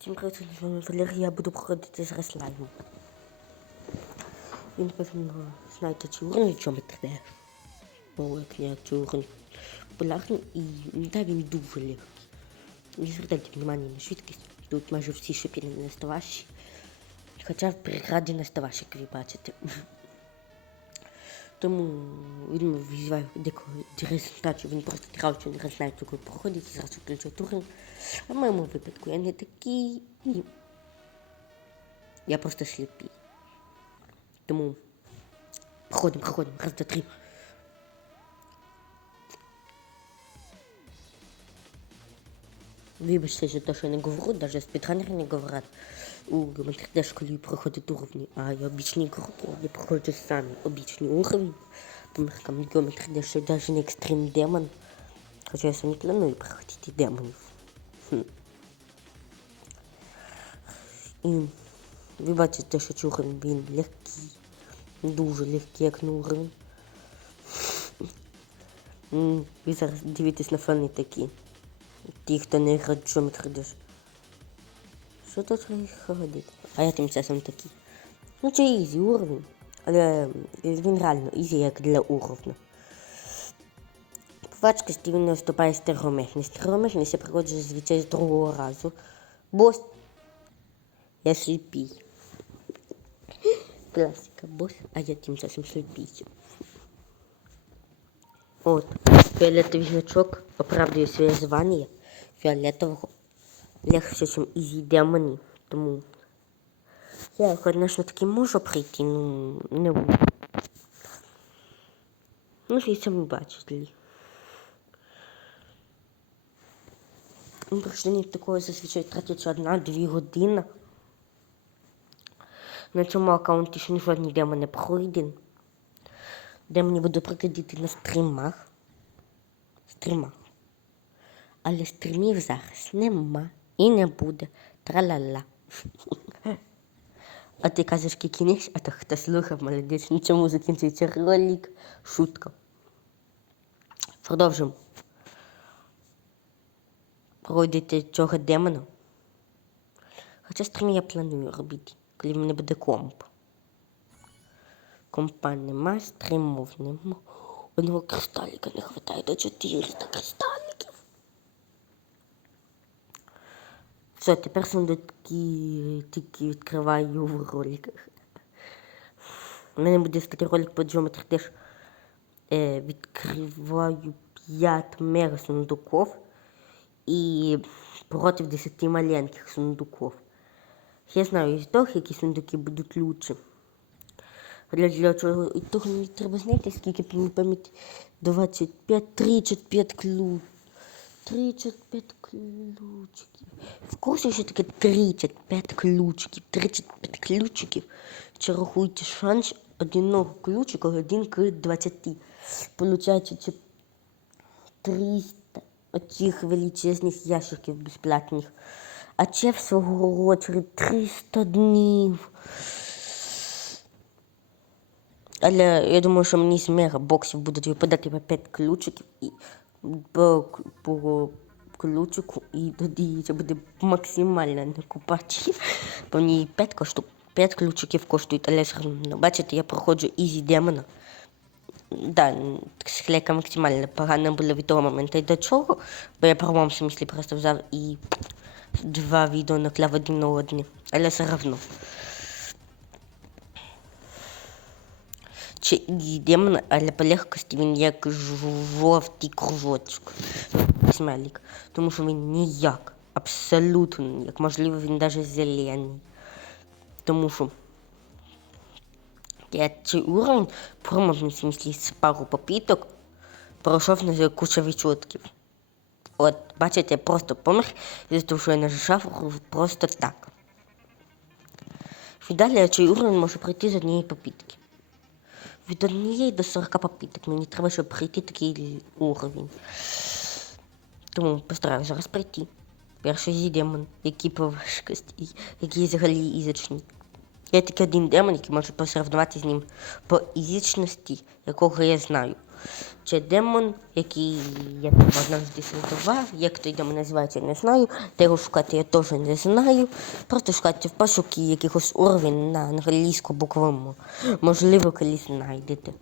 Всім привіт, з вами я буду проходити з слаймом. Він, певно, знаєте, урон від чому тебе. Бо як я цю урон полярний і да, він дуже. Не звертайте внимание на швидкість. Тут майже всі шипіни наставаші. Хоча в наставаші, як ви бачите. Тому він визиває декого результатів, він просто гравчу не знає, коли проходить, зразу включає турин. А в моєму випадку я не такий і я просто сліпий. Тому проходимо, проходимо, раз, два, три. Вибачте за те, що я не говорю, навіть спідранери не говорять у геометричній школі проходять уровні, а я я проходжу самі обічні уровні. Тому що там геометрична ще навіть не екстрим демон. Хоча я сам не планую проходити демонів. Хм. І ви бачите, що уровень він легкий, дуже легкий, як на уровень. Ви зараз дивитесь на фани такі. Ті, хто не грає Dash. Що тут ходить? А я тим часом такий. Ну це ізі уровень. Але він реально ізі, як для уровня. По важкості він не вступає стереомехність. Стереомехність я проходжу зазвичай з другого разу. Бос. Я сліпий. Класика, бос, а я тим часом сліпий. От, фіолетовий значок оправдує своє звання фіолетового легше, ніж ізі демонів. Тому я, звісно, таки можу прийти, ну не буду. Ну, ви самі бачите. Ну, такого зазвичай тратиться одна-дві години. На цьому аккаунті ще ні жодні демо не пройден. Де мені буду проходити на стрімах. Стрімах. Але стрімів зараз нема і не буде. Тра-ла-ла. А ти кажеш кінець, а то хто слухав, молодець. На цьому закінчується ролик. Шутка. Продовжимо. Пройдете цього демона. Хоча стрім я планую робити, коли в мене буде комп. Компа нема, стрімов нема. Одного кристаліка не вистачає до 400 кристаліків. Все, тепер сундуки тільки відкриваю в роликах. У мене буде стати ролик по Geometry Dash. Е, відкриваю 5 мега сундуков і проти 10 маленьких сундуков. Я знаю із того, які сундуки будуть лучше. Для, для цього і того мені треба знайти, скільки пам'ять 25, 35 ключ. 35 ключиків. В курсі, що таке 35 ключиків. 35 ключиків. Чи рахуйте шанс одного ключика, один к 20. Получається, це 300 оцих величезних ящиків безплатних. А це в свого очередь 300 днів. Але я думаю, що мені з мегабоксів будуть випадати по 5 ключиків і по, по ключику, і тоді це буде максимально накупати. Бо мені 5 коштує, 5 ключиків коштують, але все одно, бачите, я проходжу ізі демона. Да, схляка максимально погано було від того моменту і до чого, бо я в правому смислі просто взяв і два відео накляв один на одне, але все одно. Чи демон, але по легкості він як жовтий кружочок. Смайлик. Тому що він ніяк, абсолютно ніяк. Можливо, він навіть зелений. Тому що я цей уровень в смислі з пару попіток пройшов на кучу відсотків. От, бачите, я просто помер, із того, що я нажав просто так. І далі цей уровень можу пройти з однієї попітки. Від однієї до 40 попиток. Мені треба, щоб прийти такий уровень. Тому постараюся зараз прийти. Перший зі демон, який по важкості, який взагалі ізичний. Є тільки один демон, який може посоревнувати з ним по ізичності, якого я знаю. Це демон, який як завжди святував. Як той демон називається, не знаю. Де його шукати я теж не знаю. Просто шукайте в пошуки якихось уровень на англійську букву Можливо, колись знайдете.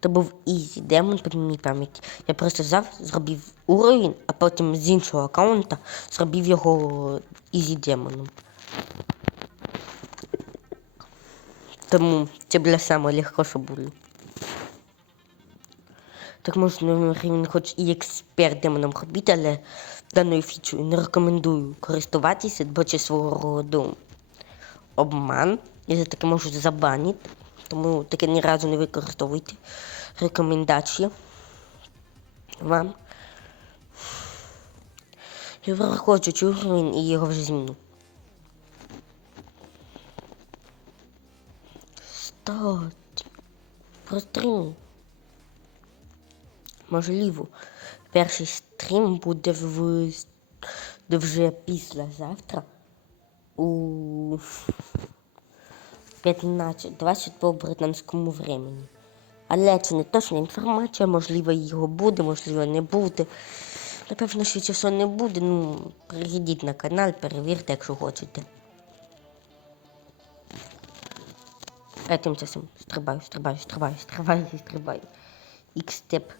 То був Ізі демон по моїй пам'яті. Я просто взяв, зробив уровень, а потім з іншого аккаунта зробив його Ізі демоном. Тому це було саме легко, що було. Так можна рівень хоч і експерт демоном робити, але даною фічою не рекомендую користуватися, бо свого роду обман. І за таке можуть забанити. Тому таке ні разу не використовуйте. Рекомендації вам. Я враховую цей уровень і його вже зміню. Кстати, про стрім. Можливо, перший стрім буде в вже післязавтра у 15-20 по британському времені. Але це не точна інформація, можливо, його буде, можливо, не буде. Напевно, що все не буде. Ну, приїдіть на канал, перевірте, якщо хочете. А тим часом стрибаю, стрибаю, стрибаю, стрибаю, стрибаю. X-степ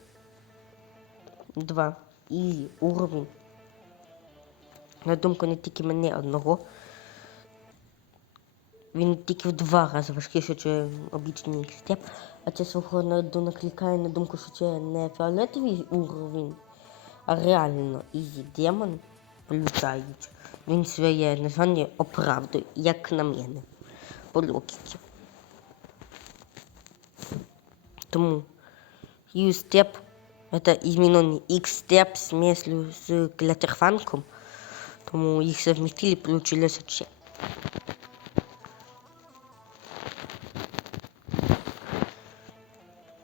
2. І уровень. На думку не тільки мене одного. Він тільки в два рази важкіший, ніж обічний X-степ. А це свого роду накликає на думку, що це не фіолетовий уровень, а реально Ізі демон получають. Він своє названня оправдує, як на мене, по логіці. Тому U-step это измененный X-step с смесью с кляттерфанком. Тому їх совместили, получилось вообще.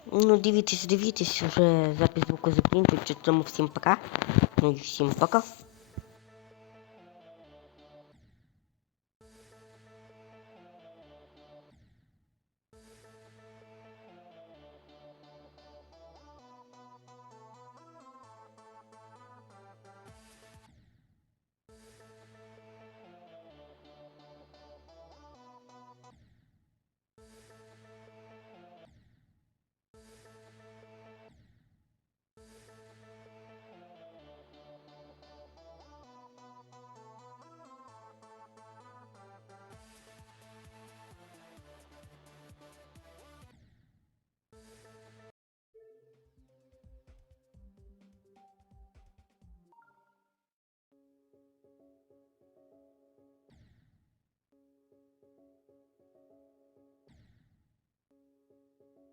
Ну, дивитесь, дивитесь, уже запись звуку закінчується, тому всім пока. Ну і всім пока.